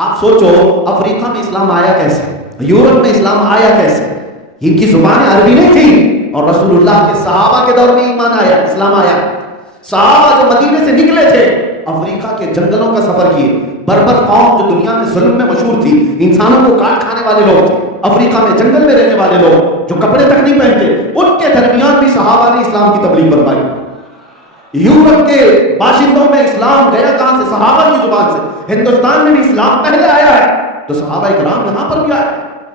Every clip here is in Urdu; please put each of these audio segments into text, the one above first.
آپ سوچو افریقہ میں اسلام آیا کیسے, یورپ میں اسلام آیا کیسے؟ ان کی زبانیں عربی نہیں تھی اور رسول اللہ کے صحابہ کے دور میں ایمان آیا, اسلام آیا. صحابہ جو مدینے سے نکلے تھے افریقہ کے جنگلوں کا سفر کیے. بربر قوم جو دنیا میں ظلم میں مشہور تھی, انسانوں کو کاٹ کھانے والے لوگ تھے, افریقہ میں جنگل میں رہنے والے لوگ جو کپڑے تک نہیں پہنتے, ان کے درمیان بھی صحابہ نے اسلام کی تبلیغ فرمائی. یورپ کے باشندوں میں اسلام گیا کہاں سے؟ صحابہ کی زبان سے. ہندوستان میں بھی اسلام پہلے آیا ہے تو صحابہ اکرام یہاں پر بھی آئے.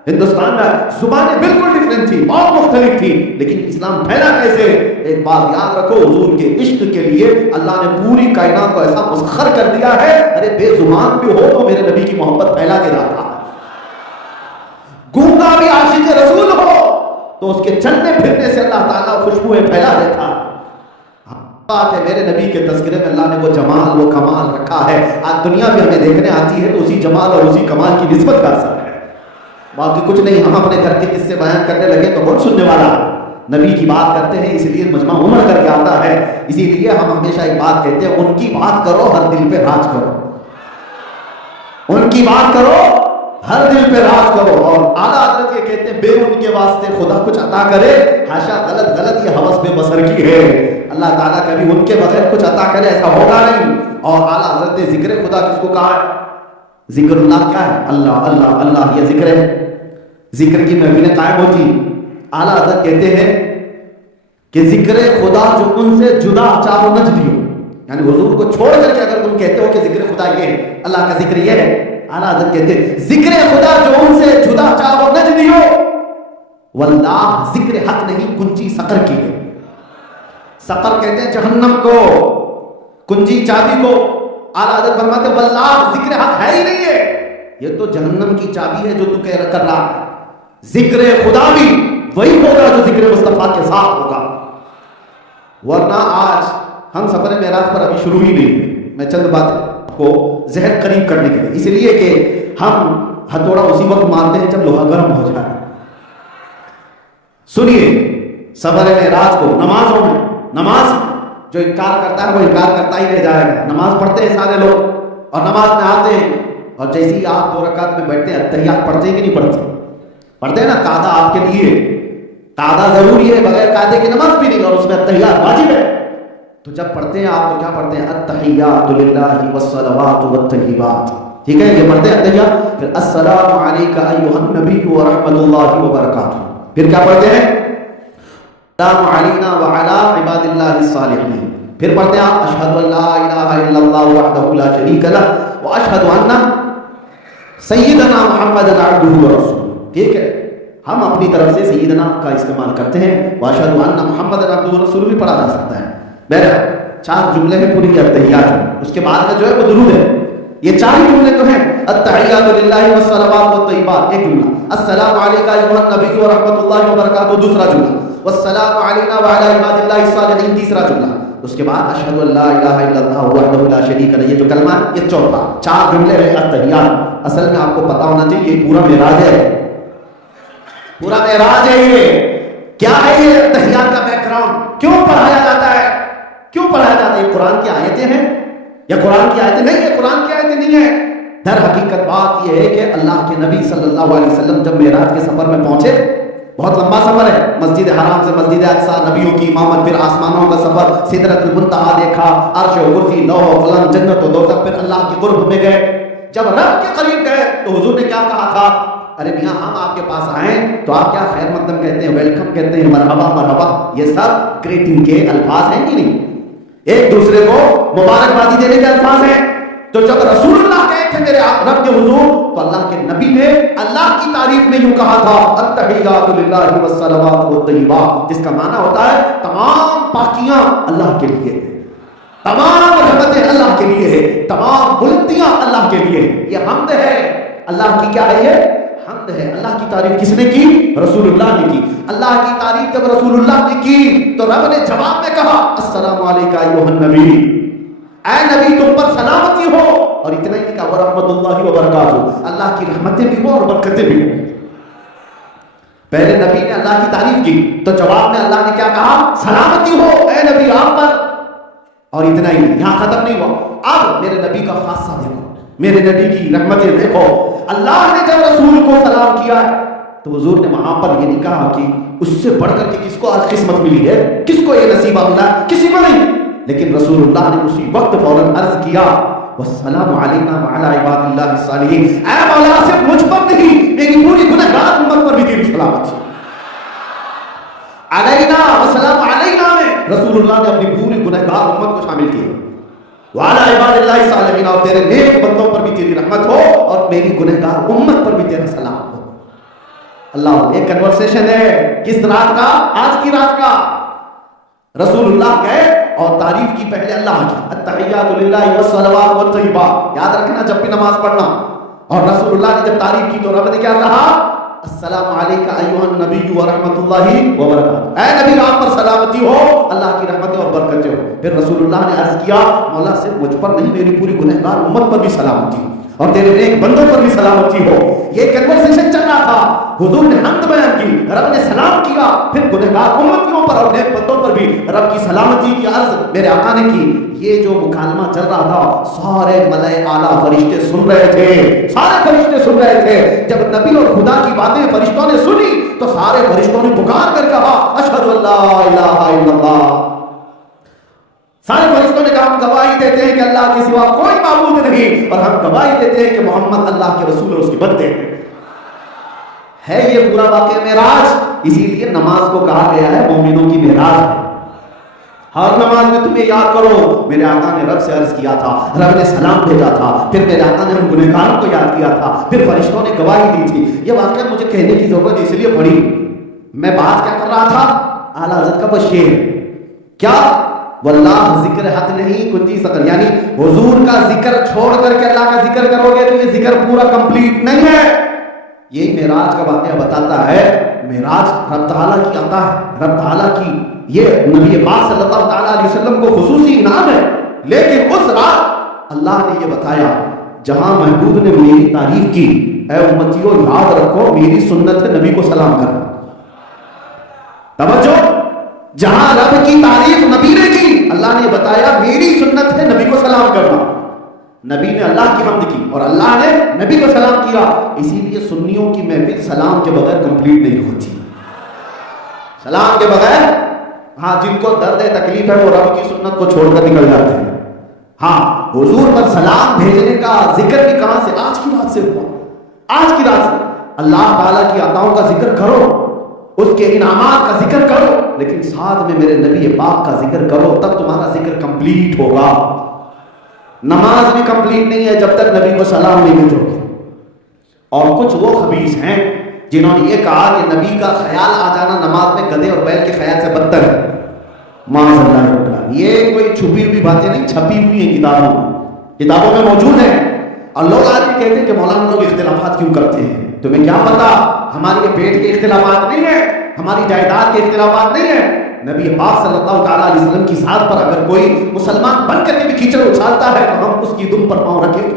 ہندوستان میں زبانیں بالکل ڈیفرنٹ تھی, بہت مختلف تھی, لیکن اسلام پھیلا کیسے؟ ایک بات یاد رکھو, حضور کے عشق کے لیے اللہ نے پوری کائنات کو ایسا مسخر کر دیا ہے. ارے بے زبان بھی ہو تو میرے نبی کی محبت پھیلا کے جاتا, گونگا بھی عاشق رسول ہو تو اس کے چلنے پھرنے سے اللہ تعالیٰ خوشبوئیں پھیلا دیتا. بات ہے میرے نبی کے تذکرے میں اللہ نے وہ جمال وہ کمال رکھا ہے. آج دنیا بھی ہمیں دیکھنے آتی ہے تو اسی جمال اور اسی کمال کی نسبت کا اثر ہے, باقی کچھ نہیں. ہم اپنے گھر کے قصے بیان کرنے لگے تو کون سننے والا؟ نبی کی بات کرتے ہیں اس لیے مجمع عمر کر کے آتا ہے. اسی لیے ہم ہمیشہ ایک بات کہتے ہیں, ان کی بات کرو ہر دل پہ راج کرو, ان کی بات کرو ہر دل پہ راج کرو. اور اعلیٰ حضرت یہ کہتے ہیں بے ان کے واسطے خدا کچھ عطا کرے, حاشا غلط یہ ہوس بے بصر کی ہے. اللہ تعالیٰ کبھی ان کے بغیر کچھ عطا کرے ایسا ہوگا نہیں. اور اعلیٰ حضرت نے ذکر خدا کس کو کہا ہے؟ ذکر اللہ کیا ہے؟ اللہ اللہ اللہ, یہ ذکر ہے. ذکر کی محفلیں قائم ہوتی. اعلیٰ حضرت کہتے ہیں کہ ذکر خدا جو ان سے جدا چاہو نجدی ہو, یعنی حضور کو چھوڑ کر کے اگر تم کہتے ہو کہ ذکر خدا یہ ہے, اللہ کا ذکر یہ ہے, اعلیٰ حضرت کہتے ہیں ذکر خدا جو ان سے جدا چاہو نجدی ہو, واللہ ذکر حق نہیں کنجی سقر کی ہے. سقر کہتے ہیں جہنم کو, کنجی چابی کو. اعلیٰ حضرت فرماتے ہیں واللہ ذکر حق ہے ہی نہیں ہے, یہ تو جہنم کی چابی ہے جو تو کہہ کر رہا ہے. ذکر خدا بھی وہی ہوگا جو ذکر مصطفیٰ کے ساتھ ہوگا. ورنہ آج ہم سفر معراج پر ابھی شروع ہی نہیں ہوئے. میں چند بات کو ذہن قریب کرنے کے لیے, اس لیے کہ ہم ہتھوڑا اسی وقت مارتے ہیں جب لوہا گرم ہو جائے. سنیے سفر معراج کو نمازوں میں, نماز جو انکار کرتا ہے وہ انکار کرتا ہی رہ جائے گا. نماز پڑھتے ہیں سارے لوگ اور نماز میں آتے ہیں اور جیسے ہی آپ 2 رکعت میں بیٹھتے ہیں اتحیات پڑھتے ہیں کہ نہیں پڑھتے؟ پڑھتے ہیں نا. قاعدہ آپ کے لیے, قاعدہ ضروری ہے, بغیر قاعدے کی نماز بھی نہیں, اور اس میں اتحیات واجب ہے. تو جب پڑھتے ہیں آپ تو کیا پڑھتے ہیں؟ التحیات للہ والصلوات والطیبات. ٹھیک ہے, یہ پڑھتے ہیں التحیات. پھر السلام علیک ایھا النبی ورحمۃ اللہ وبرکاتہ. پھر کیا پڑھتے ہیں؟ السلام علینا وعلی عباد اللہ الصالحین. پھر پڑھتے ہیں اشہد ان لا الہ الا اللہ وحدہ لا شریک لہ واشہد ان سیدنا محمد عبدہ ورسولہ. ٹھیک ہے, ہم اپنی طرف سے سیدنا کا استعمال کرتے ہیں. واشہد ان محمد عبدہ ورسولہ بھی پڑھا جا سکتا ہے. بہرحال 4 جملے ہیں پوری التحیات میں, اس کے بعد کا جو ہے وہ درود ہے. یہ 4 ہی جملے تو ہیں, التحیات للہ والصلوات والطیبات ایک جملہ, السلام علیک ایھا النبی ورحمۃ اللہ وبرکاتہ دوسرا جملہ, والسلام علینا وعلی عباد اللہ الصالحین تیسرا جملہ. اس کے بعد اشہد ان لا الہ الا اللہ وحدہ لا شریک لہ, یہ جو کلمہ ہے یہ چوتھا. 4 جملے ہیں التحیات. اصل میں آپ کو پتا ہونا چاہیے یہ پورا معراج ہے, پورا معراج ہے. یہ کیا ہے؟ یہ التحیات کا بیک گراؤنڈ. کیوں پڑھایا جاتا ہے؟ کیوں پڑھایا جاتا ہے؟ یہ قرآن کی آیتیں ہیں یا قرآن کی آیتیں نہیں؟ یہ قرآن کی آیتیں نہیں ہیں. در حقیقت بات یہ ہے کہ اللہ کے نبی صلی اللہ علیہ وسلم جب معراج کے سفر میں پہنچے, بہت لمبا سفر ہے, مسجد حرام سے مسجد اقصی, نبیوں کی امامت, پھر آسمانوں کا سفر, سدرۃ المنتہا دیکھا, عرش و کرسی, لوح و قلم, جنت و دوزخ, پھر اللہ کے قرب میں گئے. جب رب کے قریب گئے تو حضور نے کیا کہا تھا؟ ارے میاں ہم آپ کے پاس آئیں تو آپ کیا خیر مقدم کہتے ہیں, ویلکم کہتے ہیں, مرحبا مرحبا, یہ سب گریٹنگ کے الفاظ ہیں کہ نہیں؟ ایک دوسرے کو مبارکبادی دینے کے الفاظ ہیں. تو جب رسول اللہ کہے تھے میرے رب کے حضور, تو اللہ کے نبی نے اللہ کی تعریف میں یوں کہا تھا التحیات للہ والصلوات والطیبات, جس کا معنی ہوتا ہے تمام پاکیاں اللہ کے لیے, تمام رحمتیں اللہ کے لیے ہے, تمام بلندیاں اللہ کے لیے. یہ حمد ہے اللہ کی. کیا ہے یہ؟ حمد ہے. اللہ کی تعریف کس نے کی؟ رسول اللہ نے کی. اللہ کی تعریف جب رسول اللہ نے کی تو رب نے جواب میں کہا السلام علیک ایھا النبی, اے نبی تم پر سلامتی ہو. اور اتنا ہی نہیں کہا ورحمۃ اللہ وبرکاتہ, اللہ کی رحمتیں بھی ہوں اور برکتیں بھی ہوں. پہلے نبی نے اللہ کی تعریف کی تو جواب میں اللہ نے کیا کہا؟ سلامتی ہو اے نبی آپ پر. اور اتنا ہی نہیں, یہاں ختم نہیں ہوا. اب میرے نبی کا خاصہ دیکھو, میرے نبی کی رحمتیں دیکھو. اللہ نے جب رسول کو سلام کیا ہے تو حضور نے وہاں پر یہ نہیں کہا کہ اس سے بڑھ کر کے کس کو آج قسمت ملی ہے, کس کو یہ نصیبہ ملا, کسی کو نہیں. لیکن رسول اللہ نے اسی وقت فوراً عرض کیا والسلام علینا وعلی عباد اللہ الصالحین, اے مولا صرف مجھ پر نہیں میری پوری گنہگار امت پر بھی تیری سلامت ہے. علینا والسلام علینا میں رسول اللہ نے اپنی پوری گنہگار امت کو شامل کیا. وعلی عباد اللہ الصالحین, اور تیرے نیک بندوں پر بھی تیری رحمت ہو اور میری گنہگار امت پر بھی تیرا سلام ہو. اللہ, ایک کنورسیشن ہے کس رات کا, آج کی رات کا. رسول اللہ گئے اور تعریف کی پہلے اللہ کی, التحیات للہ والصلوات والطیبات, یاد رکھنا جب بھی نماز پڑھنا. اور رسول اللہ نے جب تعریف کی تو رب نے کیا کہا, السلام علیکہ ایھا النبی ورحمۃ اللہ وبرکاتہ, اے نبی آپ پر سلامتی ہو, اللہ کی رحمتیں اور برکتیں ہو. پھر رسول اللہ نے عرض کیا مولا صرف مجھ پر نہیں میری پوری گنہگار امت پر بھی سلامتی ہو اور تیرے نیک بندوں پر بھی سلامتی ہو. یہ کنورسیشن چل رہا تھا, حضور نے حمد بیان کی, رب نے سلام کیا, پھر گنہگار امتیوں پر اور نیک بندوں پر بھی رب کی سلامتی کی عرض میرے آقا نے کی. یہ جو مکالمہ چل رہا تھا سارے ملائے اعلیٰ فرشتے سن رہے تھے, سارے فرشتے سن رہے تھے. جب نبی اور خدا کی باتیں فرشتوں نے سنی تو سارے فرشتوں نے پکار کر کہا اشہد ان لا الہ الا اللہ. سارے فرشتوں نے کہا ہم گواہی دیتے ہیں کہ اللہ کے سوا کوئی معبود نہیں, اور ہم گواہی دیتے ہیں کہ محمد اللہ کے رسول اور اس کے بندے ہیں. ہے یہ پورا واقعہ معراج, اسی لیے نماز کو کہا گیا ہے مومنوں کی معراج ہے. ہر نماز میں تمہیں یاد کرو, میرے آقا نے رب سے عرض کیا تھا, رب نے سلام بھیجا تھا, پھر میرے آقا نے ہم گنہگاروں کو یاد کیا تھا, پھر فرشتوں نے گواہی دی تھی. یہ واقعہ مجھے کہنے کی ضرورت اس لیے پڑی, میں بات کیا کر رہا تھا, اعلیٰ حضرت کا بس شعر کیا, واللہ ذکر حق نہیں کچھ چیز سکر, یعنی حضور کا ذکر چھوڑ کر کے اللہ کا ذکر کرو گے تو یہ ذکر پورا کمپلیٹ نہیں ہے. یہی معراج کا واقعہ بتاتا ہے. معراج رب تعالیٰ کی عطا ہے, رب تعالیٰ کی, یہ نبی پاک صلی اللہ تعالیٰ علیہ وسلم کو خصوصی انعام ہے. لیکن اس رات اللہ نے یہ بتایا جہاں محبوب نے میری تعریف کی, اے امتیوں یاد رکھو میری سنت ہے نبی کو سلام کرنا. توجہ, جہاں رب کی تعریف نبی نے کی, اللہ نے بتایا میری سنت ہے نبی کو سلام کرنا. نبی نے اللہ کی حمد کی اور اللہ نے نبی کو سلام کیا. اسی لیے سنیوں کی محفل سلام کے بغیر کمپلیٹ نہیں ہوتی. سلام کے بغیر, ہاں جن کو درد ہے تکلیف ہے وہ رب کی سنت کو چھوڑ کر نکل جاتے ہیں. ہاں حضور پر سلام بھیجنے کا ذکر بھی کہاں سے, آج کی رات سے ہوا. آج کی رات سے اللہ تعالیٰ کی عطاؤں کا ذکر کرو, اس کے انعامات کا ذکر کرو, لیکن ساتھ میں میرے نبی پاک کا ذکر کرو, تب تمہارا ذکر کمپلیٹ ہوگا. نماز بھی کمپلیٹ نہیں ہے جب تک نبی کو سلام نہیں بھیجو گے. اور کچھ وہ خبیث ہیں جنہوں نے یہ کہا کہ نبی کا خیال آ جانا نماز میں گدھے اور بیل کے خیال سے بدتر ہے. معاذ اللہ تعالیٰ, یہ کوئی چھپی ہوئی باتیں نہیں, چھپی ہوئی ہیں کتابوں میں, کتابوں میں موجود ہیں. اور لوگ آج بھی کہتے ہیں کہ مولانا لوگ اختلافات کیوں کرتے ہیں. تمہیں کیا پتا, ہماری پیٹ کے اختلافات نہیں ہیں, ہماری جائیداد کے اختلافات نہیں ہیں. نبی پاک صلی اللہ تعالیٰ علیہ وسلم کی ذات پر اگر کوئی مسلمان بن کر کے بھی کیچڑ اچھالتا ہے تو ہم اس کی دم پر پاؤں رکھیں گے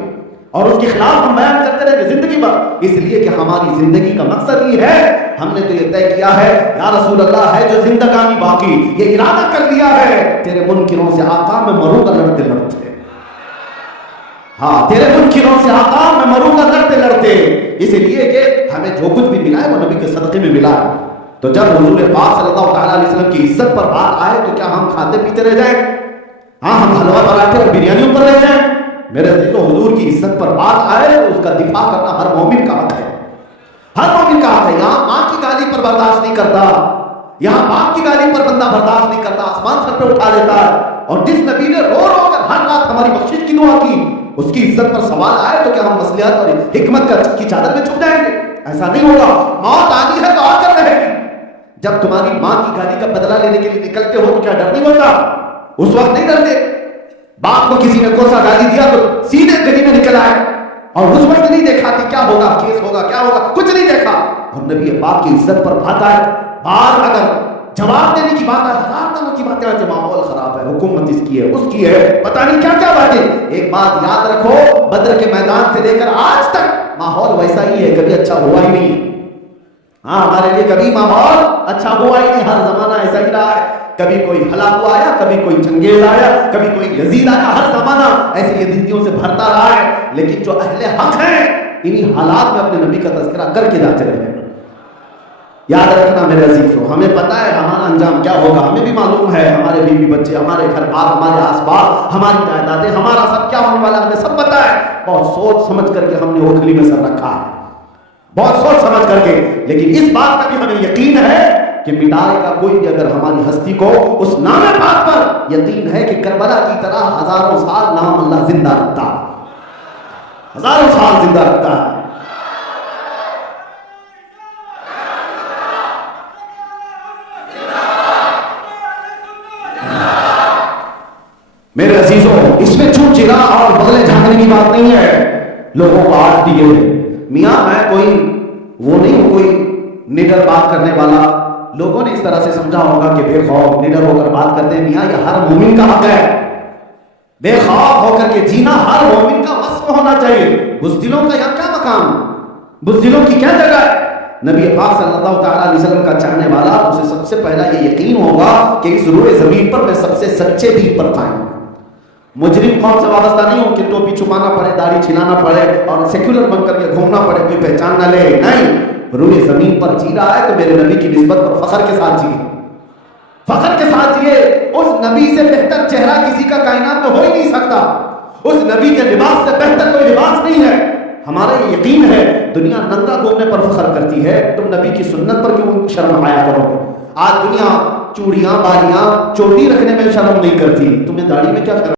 اور اس کے خلاف ہم بیان کرتے رہیں گے زندگی بھر, اس لیے کہ ہماری زندگی کا مقصد ہی ہے. ہم نے تو یہ طے کیا ہے یا رسول اللہ ہے جو زندگانی باقی, یہ ارادہ کر لیا ہے تیرے منکروں سے آقا میں مروں گا لڑتے لڑتے. ہاں تیرے منکروں سے آقا میں مروں گا لڑتے لڑتے. اس لیے کہ ہمیں جو کچھ بھی ملا ہے وہ نبی کے صدقے میں ملا ہے. تو جب حضور پاک صلی اللہ تعالیٰ علیہ وسلم کی عزت پر بات آئے تو کیا ہم کھاتے پیتے رہ جائیں؟ ہاں ہم حلوہ پراٹھے اور بریانیوں پر رہ جائیں؟ میرے عزیزو, حضور کی عزت پر بات آئے تو اس کا دفاع کرنا ہر مومن کا حق ہے. ہر مومن کا حق ہے. یہاں ماں کی گالی پر برداشت نہیں کرتا, یہاں باپ کی گالی پر بندہ برداشت نہیں کرتا, آسمان سر پہ اٹھا لیتا ہے. اور جس نبی نے رو رو کر ہر رات ہماری بخشش کی دعا کی, اس کی عزت پر سوال آئے تو کیا ہم مصلحت اور حکمت کی چادر میں چھپ جائیں گے؟ ایسا نہیں ہوگا. موت آنی ہے تو آ کر رہے گی. جب تمہاری ماں کی گالی کا بدلہ لینے کے لیے نکلتے ہو تو کیا ڈر نہیں ہوتا؟ اس وقت نہیں ڈرتے. باپ کو کسی نے کوسا گالی دیا تو سیدھے گلی میں نکل آئے اور اس وقت نہیں دیکھا کہ کیا ہوگا, کیس ہوگا, کیا ہوگا, کچھ نہیں دیکھا. اور نبی پاک کی عزت پر بات آئے, بات اگر جواب دینے کی بات ہے, ہزار طرح کی باتیں آتی, ماحول خراب ہے, حکومت اس کی ہے, اس کی ہے, پتہ نہیں کیا کیا باتیں. ایک بات یاد رکھو, بدر کے میدان سے لے کر آج تک ماحول ویسا ہی ہے, کبھی اچھا ہوا ہی نہیں. ہاں ہمارے لیے کبھی ماحول اچھا ہوا ہی نہیں, ہر زمانہ ایسا ہی رہا ہے. کبھی کوئی ہلاکو آیا, کبھی کوئی چنگیز آیا, کبھی کوئی یزید آیا, ہر زمانہ ایسے یزیدیوں سے بھرتا رہا ہے. لیکن جو اہل حق ہیں انہی حالات میں اپنے نبی کا تذکرہ کر کے جاتے رہے ہیں۔ یاد رکھنا میرے عزیزو، ہمیں پتہ ہے ہمارا انجام کیا ہوگا، ہمیں بھی معلوم ہے ہمارے بیوی بچے، ہمارے گھر بار، ہمارے آس پاس، ہماری جائیدادیں، ہمارا سب کیا ہونے والا ہمیں سب پتہ ہے۔ بہت سوچ سمجھ کر کے ہم نے اوکھلی میں سر رکھا ہے، بہت سوچ سمجھ کر کے، لیکن اس بات کا بھی ہمیں یقین ہے کہ مٹائے گا کوئی بھی اگر ہماری ہستی کو، اس نام پاک پر یقین ہے کہ کربلا کی طرح ہزاروں سال نام اللہ زندہ رکھتا، ہزاروں سال زندہ رکھتا ہے۔ میرے عزیزوں، اس میں چون چرا اور بدلے جھانکنے کی بات نہیں ہے، لوگوں کو آج دیے میاں میں کوئی وہ نہیں ہوں، کوئی نڈر بات کرنے والا، لوگوں نے اس طرح سے سمجھا ہوگا کہ بے خوف نڈر ہو کر بات کرتے ہیں، میاں یہ ہر مومن کا حق ہے، بے خوف ہو کر کے جینا ہر مومن کا وصف ہونا چاہیے۔ بزدلوں کا یہاں کیا مقام، بزدلوں کی کیا جگہ ہے؟ نبی پاک صلی اللہ تعالیٰ علیہ وسلم کا چاہنے والا، اسے سب سے پہلا یہ یقین ہوگا کہ اس روئے زمین پر میں سب سے سچے دین پر قائم ہوں، مجرم قوم سے وابستہ نہیں ہوں کہ ٹوپی چھپانا پڑے، داڑھی چھلانا پڑے اور سیکولر بن کر کے گھومنا پڑے، کوئی پہچان نہ لے، نہیں، روئے زمین پر جی رہا ہے تو میرے نبی کی نسبت پر فخر کے ساتھ جیے، فخر کے ساتھ جیے۔ اس نبی سے بہتر چہرہ کسی کا کائنات میں ہو ہی نہیں سکتا، اس نبی کے لباس سے بہتر کوئی لباس نہیں ہے۔ ہمارا یہ یقین ہے، دنیا ننگا گھومنے پر فخر کرتی ہے، تم نبی کی سنت پر کیوں شرم آیا کرو گے؟ آج دنیا چوڑیاں بالیاں چوٹی رکھنے میں شرم نہیں کرتی، تمہیں داڑھی میں کیا شرم؟